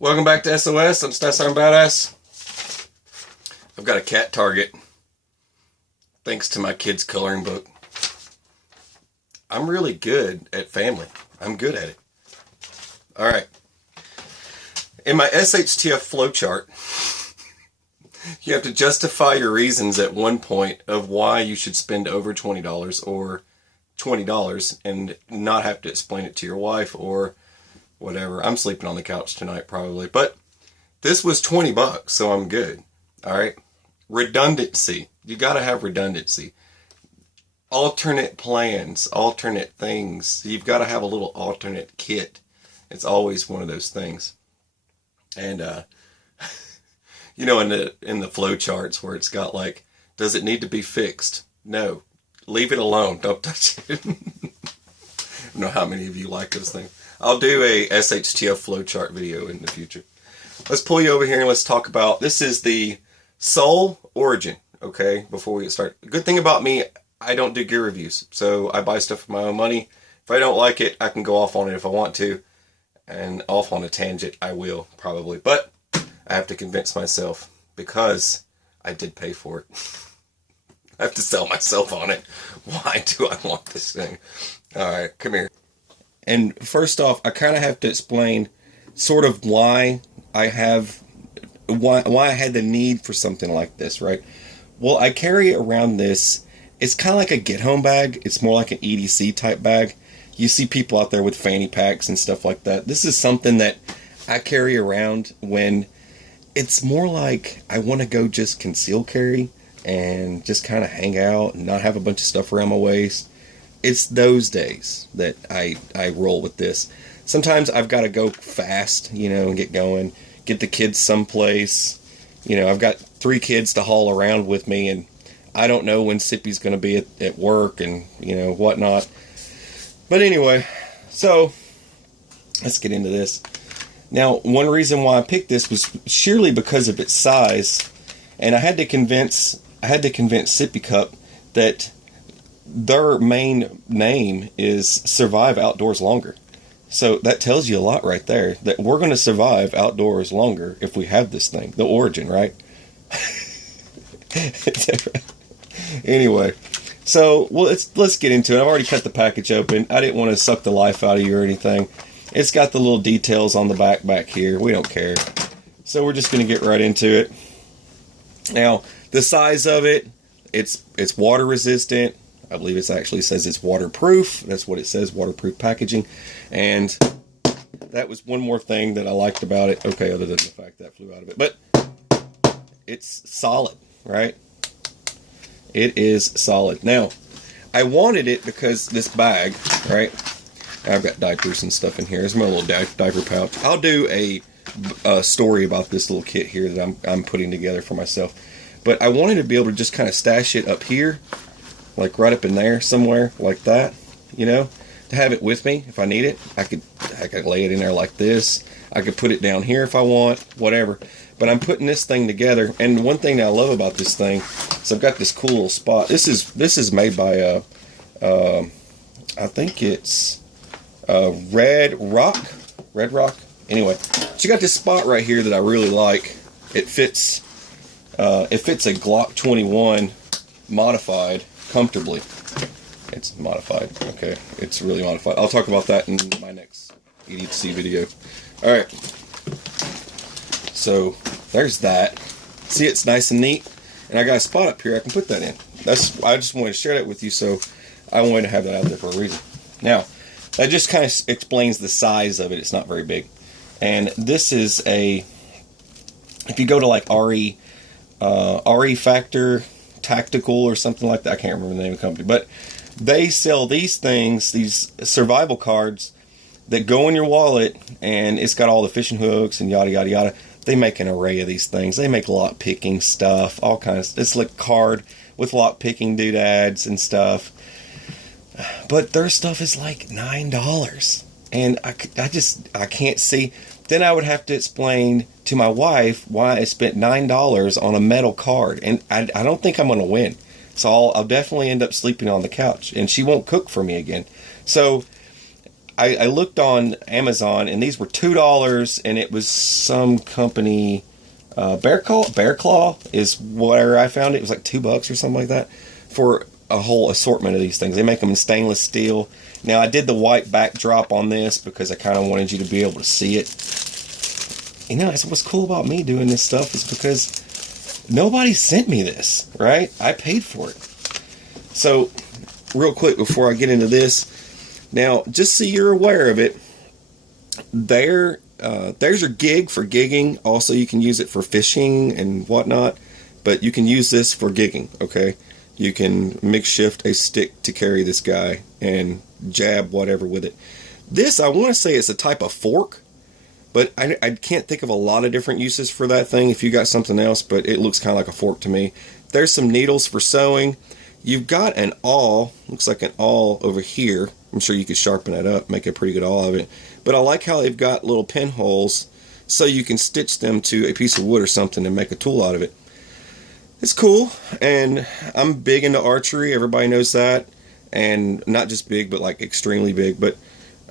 Welcome back to SOS. I'm Snare Badass. I've got a cat target. Thanks to my kids' coloring book. I'm really good at family. I'm good at it. Alright. In my SHTF flowchart, you have to justify your reasons at one point of why you should spend over $20 or $20 and not have to explain it to your wife or whatever. I'm sleeping on the couch tonight probably, but this was $20, so I'm good. All right. Redundancy. You got to have redundancy. Alternate plans, alternate things. You've got to have a little alternate kit. It's always one of those things. And you know, in the flow charts where it's got like, does it need to be fixed? No. Leave it alone. Don't touch it. I don't know how many of you like those things. I'll do a SHTF flowchart video in the future. Let's pull you over here and let's talk about, this is the Soul Origin, okay, before we get started. Good thing about me, I don't do gear reviews, so I buy stuff for my own money. If I don't like it, I can go off on it if I want to, and off on a tangent, I will, probably. But I have to convince myself, because I did pay for it. I have to sell myself on it. Why do I want this thing? Alright, come here. And first off, I kind of have to explain sort of why I had the need for something like this, right? Well, I carry around this. It's kind of like a get-home bag. It's more like an EDC type bag. You see people out there with fanny packs and stuff like that. This is something that I carry around when it's more like I want to go just conceal carry and just kind of hang out and not have a bunch of stuff around my waist. It's those days that I roll with this. Sometimes I've got to go fast, you know, and get going, get the kids someplace. You know, I've got 3 kids to haul around with me, and I don't know when Sippy's going to be at work and, you know, whatnot. But anyway, so let's get into this. Now, one reason why I picked this was surely because of its size, and I had to convince Sippy Cup that their main name is Survive Outdoors Longer. So that tells you a lot right there, that we're going to survive outdoors longer if we have this thing. The Origin, right? Anyway, so well, let's get into it. I've already cut the package open. I didn't want to suck the life out of you or anything. It's got the little details on the back here. We don't care. So we're just going to get right into it. Now, the size of it, it's water resistant. I believe it actually says it's waterproof. That's what it says, waterproof packaging. And that was one more thing that I liked about it. Okay, other than the fact that flew out of it. But it's solid, right? It is solid. Now, I wanted it because this bag, right? I've got diapers and stuff in here. Here's my little diaper pouch. I'll do a story about this little kit here that I'm putting together for myself. But I wanted to be able to just kind of stash it up here, like right up in there somewhere, like that, you know, to have it with me if I need it. I could lay it in there like this. I could put it down here if I want, whatever. But I'm putting this thing together, and one thing that I love about this thing is I've got this cool little spot. This is made by I think it's Red Rock. Anyway, so you got this spot right here that I really like. It fits a Glock 21 modified comfortably. It's modified. Okay, it's really modified. I'll talk about that in my next EDC video. All right. So there's that. See, it's nice and neat, and I got a spot up here I can put that in. I just wanted to share that with you, so I wanted to have that out there for a reason. Now, that just kind of explains the size of it. It's not very big, and this is if you go to like RE Factor Tactical or something like that, I can't remember the name of the company, but they sell these things, these survival cards that go in your wallet, and it's got all the fishing hooks and yada yada yada. They make an array of these things. They make lock picking stuff, all kinds. It's like a card with lock picking doodads and stuff, but their stuff is like $9, and I can't see. Then I would have to explain to my wife why I spent $9 on a metal card, and I don't think I'm going to win. So I'll definitely end up sleeping on the couch, and she won't cook for me again. So I looked on Amazon, and these were $2, and it was some company, Bear Claw is where I found it. It was like $2 or something like that for a whole assortment of these things. They make them in stainless steel. Now, I did the white backdrop on this because I kind of wanted you to be able to see it. You know, what's cool about me doing this stuff is because nobody sent me this, right? I paid for it. So, real quick before I get into this, now, just so you're aware of it, there's your gig for gigging. Also, you can use it for fishing and whatnot, but you can use this for gigging, okay? You can mix shift a stick to carry this guy and jab whatever with it. This, I want to say, is a type of fork, but I can't think of a lot of different uses for that thing if you got something else, but it looks kind of like a fork to me. There's some needles for sewing. You've got an awl, looks like an awl over here. I'm sure you could sharpen that up, make a pretty good awl of it. But I like how they've got little pinholes so you can stitch them to a piece of wood or something and make a tool out of it. It's cool, and I'm big into archery. Everybody knows that. And not just big, but like extremely big. But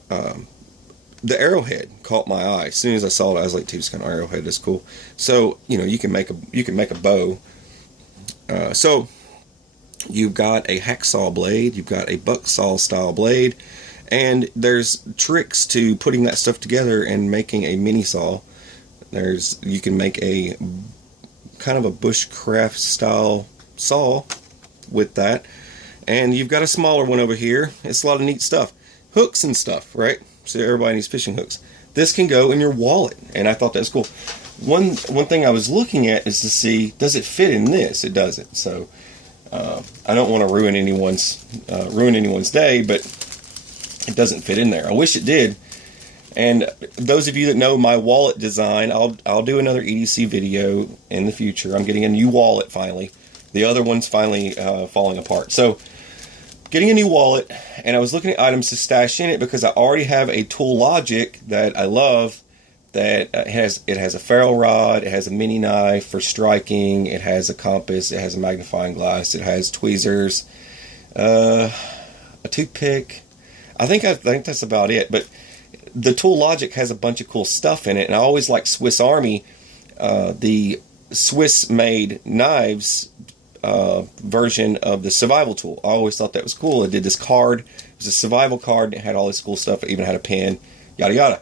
the arrowhead caught my eye. As soon as I saw it, I was like, dude, this kind of arrowhead is cool. So, you know, you can make a bow. So you've got a hacksaw blade, you've got a bucksaw style blade, and there's tricks to putting that stuff together and making a mini saw. You can make a kind of a bushcraft style saw with that, and you've got a smaller one over here. It's a lot of neat stuff, hooks and stuff, right? So everybody needs fishing hooks. This can go in your wallet, and I thought that was cool. One thing I was looking at is to see, does it fit in this? It doesn't. So I don't want to ruin anyone's day, but it doesn't fit in there. I wish it did. And those of you that know my wallet design, I'll do another EDC video in the future. I'm getting a new wallet finally. The other one's finally falling apart. So getting a new wallet, and I was looking at items to stash in it because I already have a Tool Logic that I love. That has a ferrule rod, it has a mini knife for striking, it has a compass, it has a magnifying glass, it has tweezers, a toothpick. I think that's about it. But the Tool Logic has a bunch of cool stuff in it, and I always like Swiss Army, the Swiss-made knives version of the survival tool. I always thought that was cool. It did this card. It was a survival card, and it had all this cool stuff. It even had a pen, yada yada.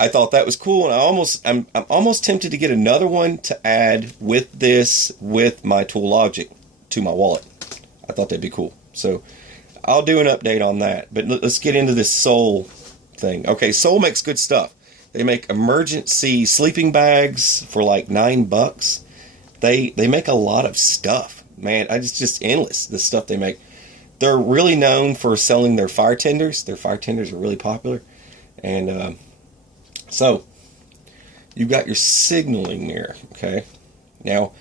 I thought that was cool, and I'm almost tempted to get another one to add with this, with my Tool Logic to my wallet. I thought that'd be cool. So I'll do an update on that. But let's get into this Soul thing. Okay, Soul makes good stuff. They make emergency sleeping bags for like $9. They make a lot of stuff. Man, it's just endless, the stuff they make. They're really known for selling their fire tenders. Their fire tenders are really popular. And so, you've got your signaling mirror, okay? Now,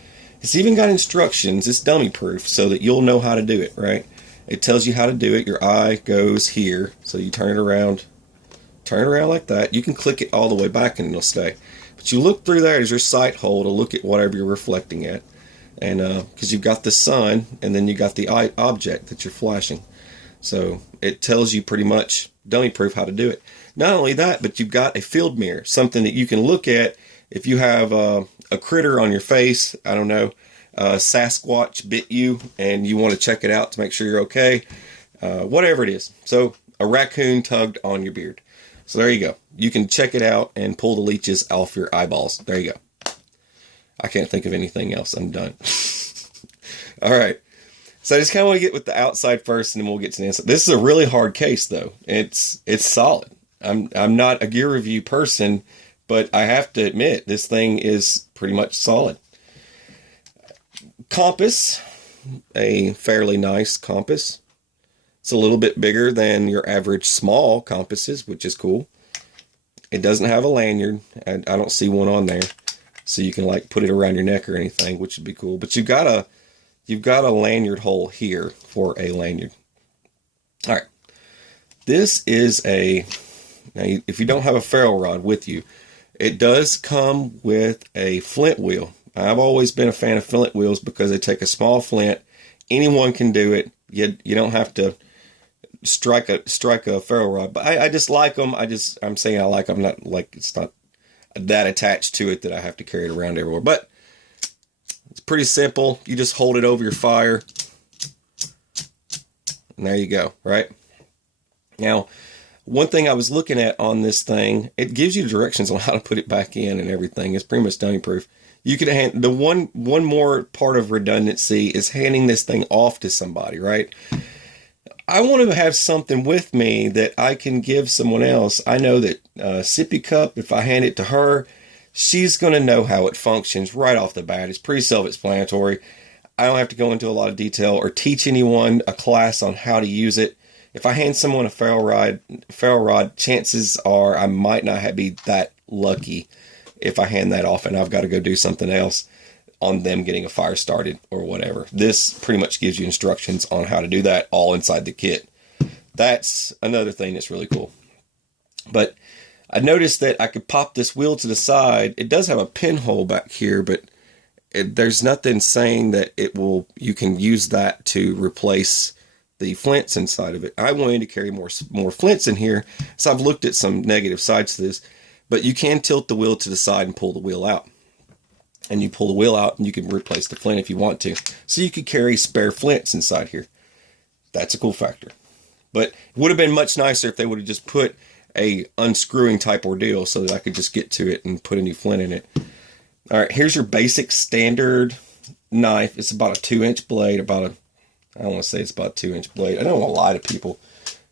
it's even got instructions. It's dummy proof so that you'll know how to do it, right? It tells you how to do it. Your eye goes here, so you turn it around like that. You can click it all the way back and it'll stay. But you look through there as your sight hole to look at whatever you're reflecting at. And because you've got the sun, and then you got the object that you're flashing. So, it tells you pretty much dummy proof how to do it. Not only that, but you've got a field mirror, something that you can look at if you have a critter on your face. I don't know, Sasquatch bit you and you want to check it out to make sure you're okay. Whatever it is. So a raccoon tugged on your beard. So there you go. You can check it out and pull the leeches off your eyeballs. There you go. I can't think of anything else. I'm done. All right. So I just kind of want to get with the outside first, and then we'll get to the inside. This is a really hard case, though. It's solid. I'm not a gear review person, but I have to admit this thing is pretty much solid. Compass, a fairly nice compass. It's a little bit bigger than your average small compasses, which is cool. It doesn't have a lanyard. I don't see one on there, so you can like put it around your neck or anything, which would be cool. But you've got a lanyard hole here for a lanyard. All right, this is now, if you don't have a ferrule rod with you, it does come with a flint wheel. I've always been a fan of flint wheels because they take a small flint. Anyone can do it. You don't have to strike a ferro rod. But I just like them. I'm saying I like them. Not like it's not that attached to it that I have to carry it around everywhere. But it's pretty simple. You just hold it over your fire. And there you go, right? Now, one thing I was looking at on this thing, it gives you directions on how to put it back in and everything. It's pretty much dummy proof. You could hand the one more part of redundancy is handing this thing off to somebody, right? I want to have something with me that I can give someone else. I know that sippy cup, if I hand it to her, she's going to know how it functions right off the bat. It's pretty self-explanatory. I don't have to go into a lot of detail or teach anyone a class on how to use it. If I hand someone a ferro rod, chances are I might not be that lucky if I hand that off and I've got to go do something else on them getting a fire started or whatever. This pretty much gives you instructions on how to do that all inside the kit. That's another thing that's really cool. But I noticed that I could pop this wheel to the side. It does have a pinhole back here, but there's nothing saying that you can use that to replace the flints inside of it. I wanted to carry more flints in here, so I've looked at some negative sides to this, but you can tilt the wheel to the side and pull the wheel out. And you pull the wheel out and you can replace the flint if you want to. So you could carry spare flints inside here. That's a cool factor. But it would have been much nicer if they would have just put a unscrewing type ordeal so that I could just get to it and put a new flint in it. All right, here's your basic standard knife. It's about a 2-inch blade, I don't want to say it's about a 2-inch blade. I don't want to lie to people,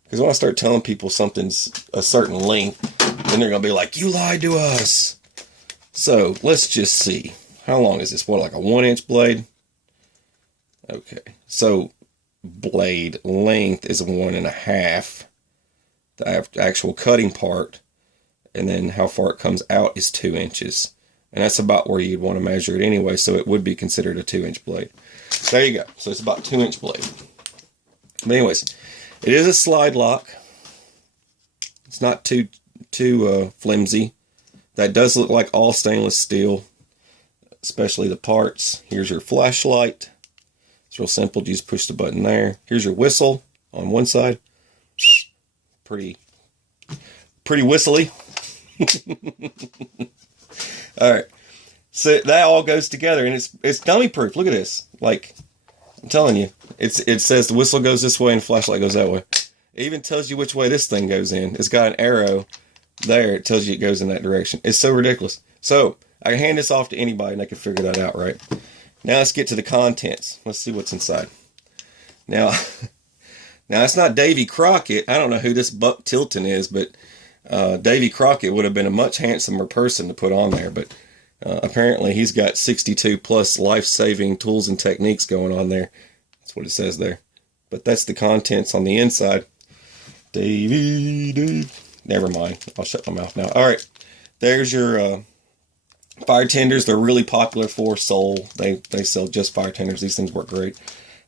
because when I start telling people something's a certain length, then they're going to be like, you lied to us. So let's just see. How long is this? What, like a 1-inch blade? Okay, so blade length is 1.5. The actual cutting part, and then how far it comes out is 2 inches. And that's about where you'd want to measure it anyway, so it would be considered a 2-inch blade. There you go. So it's about a 2-inch blade. But anyways, it is a slide lock. It's not too flimsy. That does look like all stainless steel, especially the parts. Here's your flashlight. It's real simple. You just push the button there. Here's your whistle on one side. Pretty whistly. All right, so that all goes together, and it's dummy proof. Look at this. Like, I'm telling you, it says the whistle goes this way and the flashlight goes that way. It even tells you which way this thing goes in. It's got an arrow there. It tells you it goes in that direction. It's so ridiculous. So I can hand this off to anybody and they can figure that out, right? Now let's get to the contents. Let's see what's inside. Now it's not Davy Crockett. I don't know who this Buck Tilton is, but Davy Crockett would have been a much handsomer person to put on there, but apparently he's got 62 plus life-saving tools and techniques going on there. That's what it says there. But that's the contents on the inside. Dave. Never mind. I'll shut my mouth now. All right. There's your fire tenders. They're really popular for Soul. They sell just fire tenders. These things work great.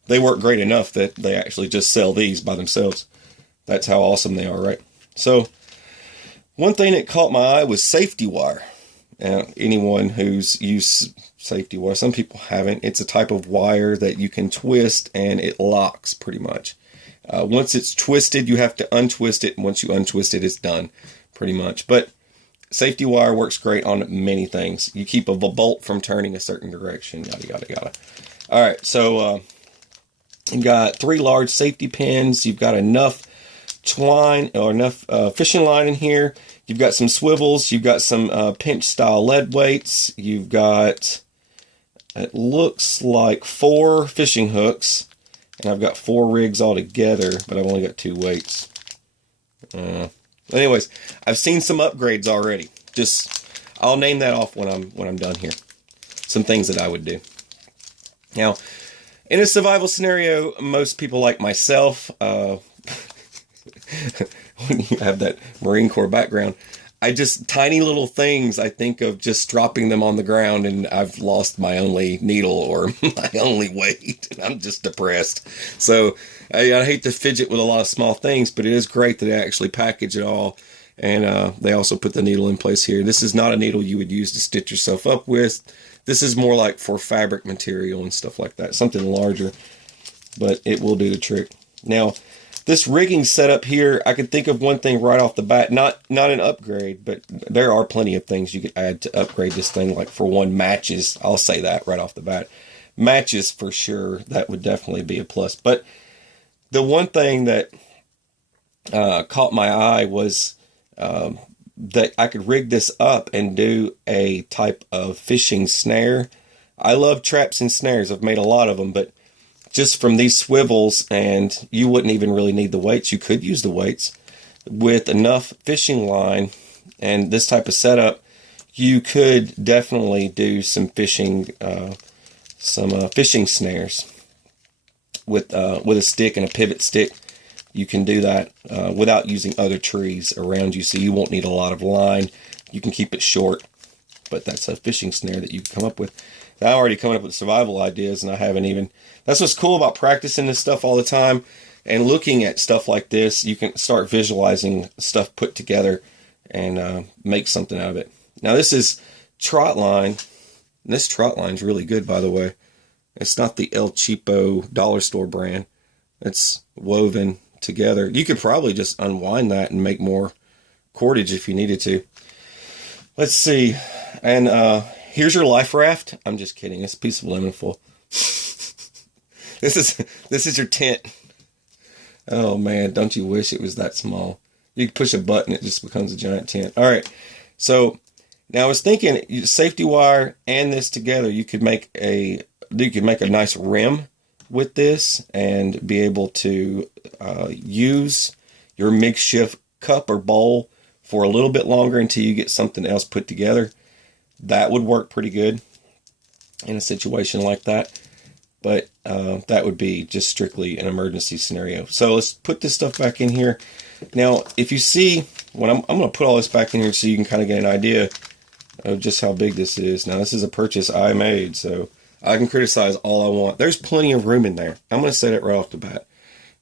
They work great enough that they actually just sell these by themselves. That's how awesome they are, right? So one thing that caught my eye was safety wire. Anyone who's used safety wire, some people haven't. It's a type of wire that you can twist and it locks pretty much. Once it's twisted, you have to untwist it. And once you untwist it, it's done pretty much. But safety wire works great on many things. You keep a bolt from turning a certain direction, yada, yada, yada. All right, so you've got 3 large safety pins. You've got enough twine or enough fishing line in here. You've got some swivels. You've got some pinch style lead weights. You've got, it looks like 4 fishing hooks. And I've got 4 rigs all together, but I've only got 2 weights. Anyways, I've seen some upgrades already. I'll name that off when I'm done here. Some things that I would do. Now, in a survival scenario, most people like myself, when you have that Marine Corps background, tiny little things, I think of just dropping them on the ground and I've lost my only needle or my only weight and I'm just depressed. So I hate to fidget with a lot of small things, but it is great that they actually package it all. And they also put the needle in place here. This is not a needle you would use to stitch yourself up with. This is more like for fabric material and stuff like that. Something larger, but it will do the trick. Now, this rigging setup here, I could think of one thing right off the bat, not an upgrade, but there are plenty of things you could add to upgrade this thing. Like for one, matches. I'll say that right off the bat. Matches for sure. That would definitely be a plus. But the one thing that caught my eye was that I could rig this up and do a type of fishing snare. I love traps and snares. I've made a lot of them, but just from these swivels, and you wouldn't even really need the weights. You could use the weights with enough fishing line and this type of setup. You could definitely do some fishing snares with a stick and a pivot stick. You can do that without using other trees around you, so you won't need a lot of line. You can keep it short, but that's a fishing snare that you can come up with. Now, I'm already coming up with survival ideas, and I haven't even... That's what's cool about practicing this stuff all the time and looking at stuff like this. You can start visualizing stuff put together and make something out of it. Now, this is Trotline. This Trotline's really good, by the way. It's not the El Cheapo dollar store brand. It's woven together. You could probably just unwind that and make more cordage if you needed to. Let's see. And here's your life raft. I'm just kidding. It's a piece of lemon foil. This is your tent. Oh man, don't you wish it was that small? You can push a button, it just becomes a giant tent. All right. So now I was thinking, safety wire and this together, you could make a nice rim with this and be able to use your makeshift cup or bowl for a little bit longer until you get something else put together. That would work pretty good in a situation like that. But that would be just strictly an emergency scenario. So let's put this stuff back in here. Now, if you see, when I'm going to put all this back in here so you can kind of get an idea of just how big this is. Now, this is a purchase I made, so I can criticize all I want. There's plenty of room in there. I'm going to say that right off the bat.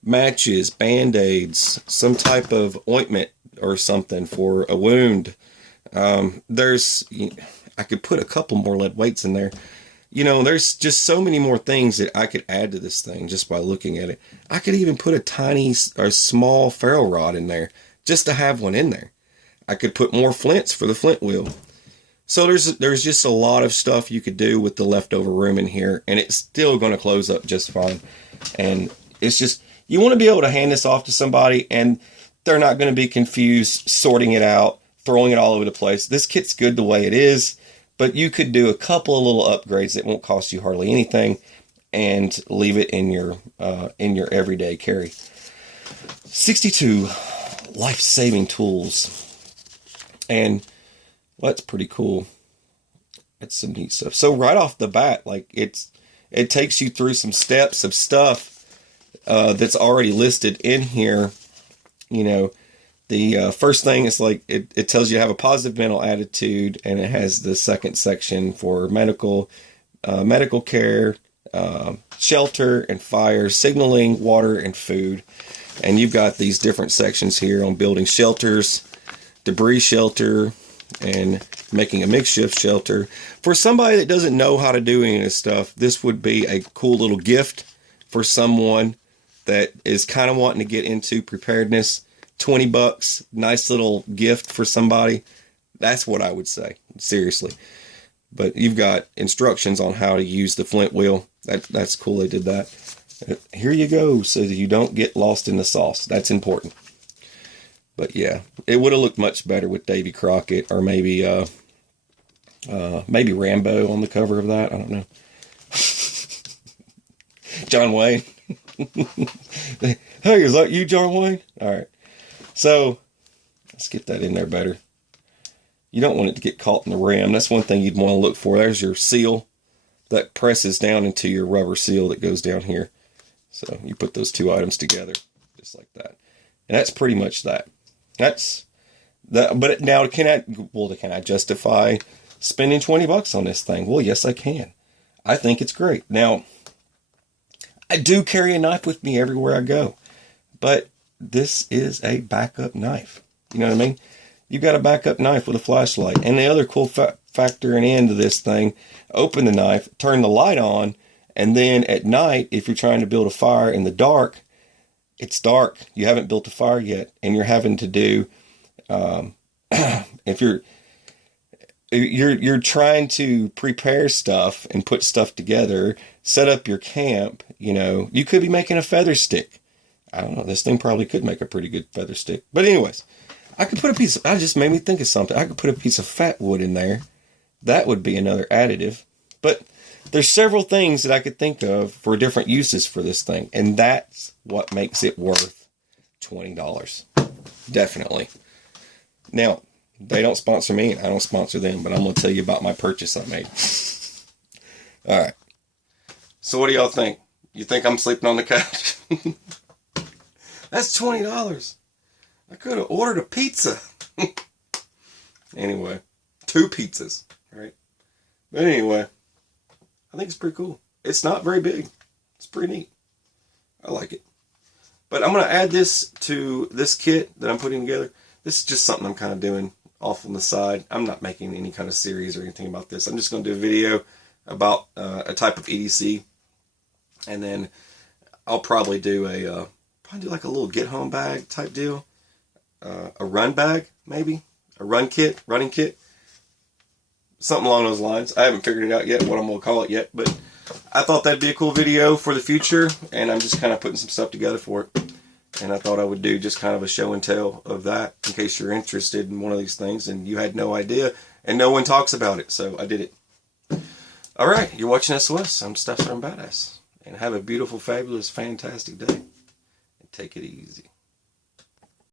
Matches, Band-Aids, some type of ointment or something for a wound. I could put a couple more lead weights in there. You know, there's just so many more things that I could add to this thing just by looking at it. I could even put a tiny or small ferro rod in there just to have one in there. I could put more flints for the flint wheel. So there's just a lot of stuff you could do with the leftover room in here, and it's still going to close up just fine. And it's just, you want to be able to hand this off to somebody, and they're not going to be confused sorting it out, throwing it all over the place. This kit's good the way it is. But you could do a couple of little upgrades that won't cost you hardly anything and leave it in your everyday carry. 62 life-saving tools. And well, that's pretty cool. That's some neat stuff. So right off the bat, like it takes you through some steps of stuff that's already listed in here. You know, the first thing is like it tells you to have a positive mental attitude, and it has the second section for medical care, shelter and fire, signaling, water, and food. And you've got these different sections here on building shelters, debris shelter, and making a makeshift shelter. For somebody that doesn't know how to do any of this stuff, this would be a cool little gift for someone that is kind of wanting to get into preparedness. $20, nice little gift for somebody. That's what I would say, seriously. But you've got instructions on how to use the flint wheel. That's cool they did that. Here you go, so that you don't get lost in the sauce. That's important. But yeah, it would have looked much better with Davy Crockett, or maybe Rambo on the cover of that. I don't know. John Wayne. Hey, is that you, John Wayne? All right. So let's get that in there better. You don't want it to get caught in the rim. That's one thing you'd want to look for. There's your seal that presses down into your rubber seal that goes down here. So you put those two items together just like that. And that's pretty much that. That's that. But now can I justify spending $20 on this thing? Well, yes, I can. I think it's great. Now, I do carry a knife with me everywhere I go, but this is a backup knife. You know what I mean? You've got a backup knife with a flashlight. And the other cool factoring into this thing, open the knife, turn the light on, and then at night, if you're trying to build a fire in the dark, it's dark, you haven't built a fire yet, and you're having to do, if you're trying to prepare stuff and put stuff together, set up your camp, you could be making a feather stick. I don't know, this thing probably could make a pretty good feather stick. But anyways, I could put that just made me think of something. I could put a piece of fat wood in there. That would be another additive. But there's several things that I could think of for different uses for this thing. And that's what makes it worth $20. Definitely. Now, they don't sponsor me, and I don't sponsor them, but I'm going to tell you about my purchase I made. All right. So what do y'all think? You think I'm sleeping on the couch? That's $20. I could have ordered a pizza. Anyway, 2 pizzas, right? But anyway, I think it's pretty cool. It's not very big. It's pretty neat. I like it. But I'm going to add this to this kit that I'm putting together. This is just something I'm kind of doing off on the side. I'm not making any kind of series or anything about this. I'm just going to do a video about a type of EDC. And then I'll probably do like a little get home bag type deal. A run bag, maybe. A running kit. Something along those lines. I haven't figured it out yet, what I'm going to call it yet. But I thought that'd be a cool video for the future. And I'm just kind of putting some stuff together for it. And I thought I would do just kind of a show and tell of that, in case you're interested in one of these things and you had no idea and no one talks about it. So I did it. All right, you're watching SOS. I'm Stuff Starting Badass. And have a beautiful, fabulous, fantastic day. And take it easy.